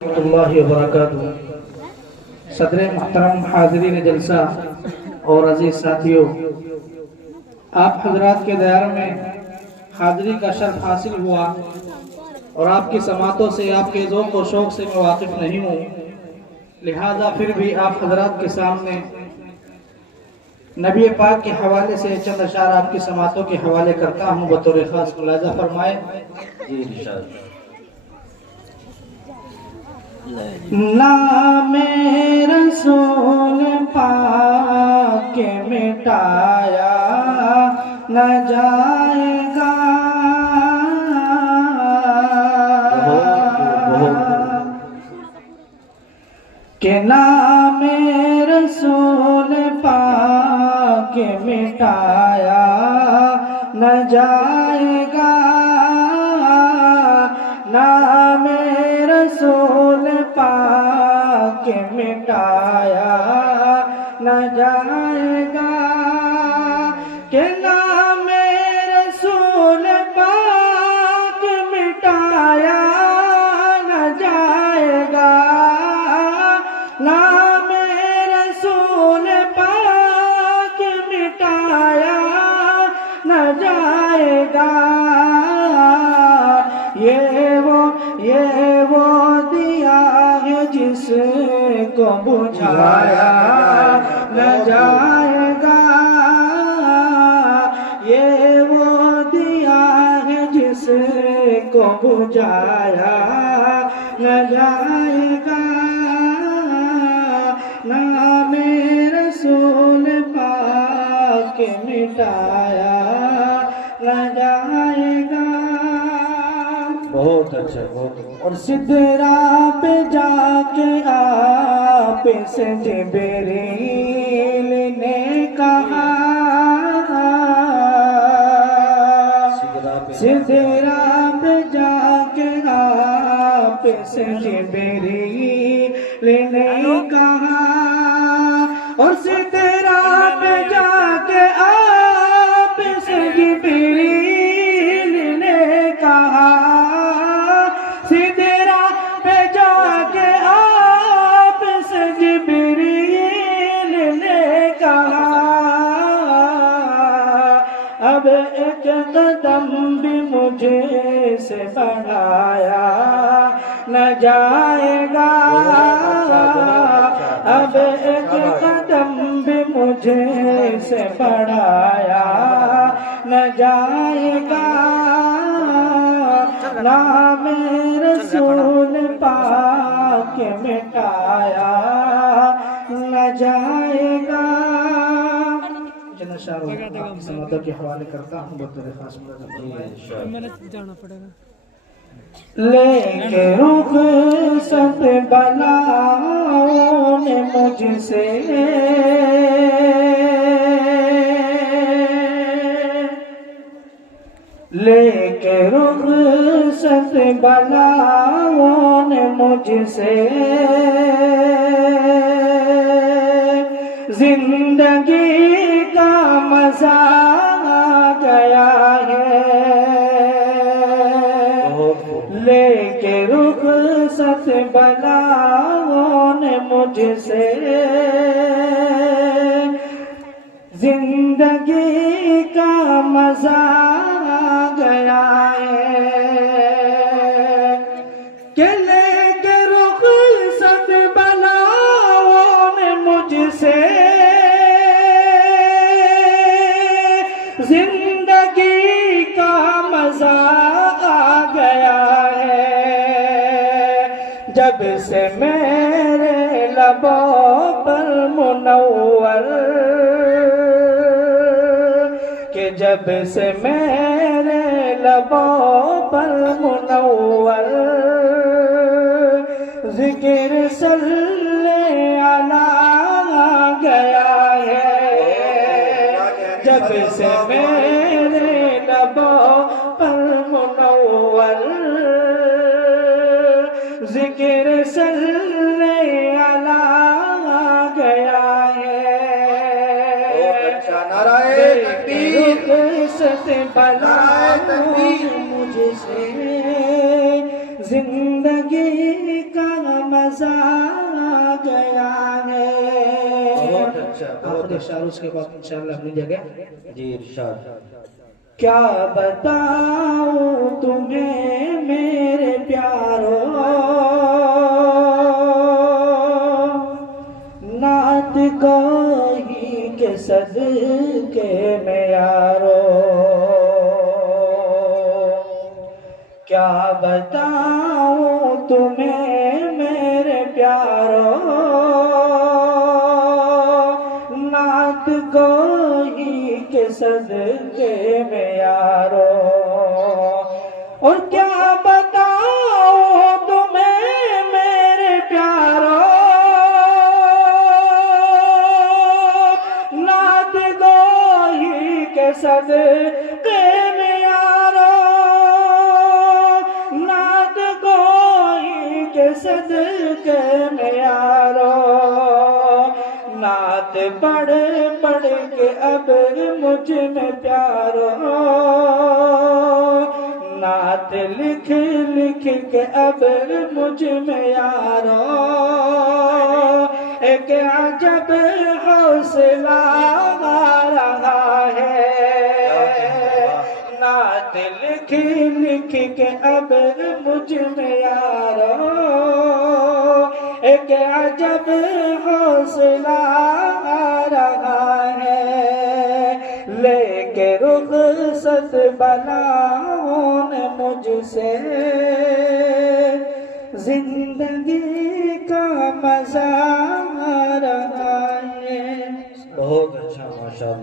रहमतुल्लाहि व बरकातुहू। सदर मोहतरम हाज़रीन जलसा और अजीज साथियों, आप हजरात के दायरे में हाज़री का शर्फ हासिल हुआ और आपकी समातों से, आपके ज़ौक़ और शौक़ से मैं वाकिफ़ नहीं हूँ, लिहाजा फिर भी आप हजरात के सामने नबी पाक के हवाले से चंद अशार आपकी समातों के हवाले करता हूँ। बतौर ख़ास मुलाज़ा फरमाए। नामे रसूल पाक के मिटाया न जाएगा, के नामे रसूल पाक के मिटाया न जाएगा, नामे रसूल पाक के मिटाया न जाएगा, के नामे रसूल पाक मिटाया न जाएगा, नामे रसूल पाक मिटाया न जाएगा। ये वो दिया है जिसको बुझाया न जाएगा, ये वो दिया है जिसको बुझाया न जाएगा, नामे रसूल पाक के मिटाया न जाएगा। बहुत अच्छा, बहुत अच्छा। और सिदरा पे जाके आप से जिब्रील ने कहा, सिदरा पे जाके आप से जिब्रील ने कहा, और सिदरा पे जाके आप से जिब्रील ने कहा, सिदरा पे जाके आप से जिब्रील ने कहा, अब एक कदम भी मुझे से बढ़ाया न जाएगा, अब एक कदम भी मुझे से बढ़ाया न जाएगा, नामे रसूल पाक के मिटाया न जाएगा। समातों के हवाले करता हूँ बतौर खास जाना पड़ेगा। लेके रुख सब बलाओं ने मुझसे लेके रुख सब बलाओं ने मुझसे जिंदगी का मजा आ गया है, लेके रुख सत बलाओं ने मुझसे जिंदगी का मजा आ गया है, के लेके रुख सत बलाओं ने मुझसे जिंदगी का मजा आ गया है, जब से मेरे लबों पर मुनव्वर, कि जब से मेरे लबों पर मुनव्वर जिक्र सल्ले अला गया है, जब से मेरे लबों पर मुनव्वर जिक्र सल्ले अला गया है। नाराए तकबीर से बला मुझसे जिंदगी का मजा आ गया है। बहुत अच्छा, बहुत अच्छा। शार उसके बाद इंशाअल्लाह अपनी जगह जी इरशाद। क्या बताऊं तुम्हें मेरे प्यारो, नात कोई के सदके में यारो। क्या बताऊं तुम्हें मेरे प्यारो, नात कोई के सदके में यारो। और क्या बताऊं तुम्हें मेरे प्यारो, नात कोई के सदके में यारो। नात कोई के सदके में यारो। नात पढ़ पढ़ के अब मुझ में प्यारो, नात लिख लिख के अब मुझ में यारो। एक अजब हौसला आ रहा है, नात लिख लिख के अब मुझ में यारो। एक अजब हौसला आ रहा है, लेके रुखसत बनाओ ने मुझसे, जिंदगी का मजा आ रहा है। बहुत अच्छा, माशाअल्लाह।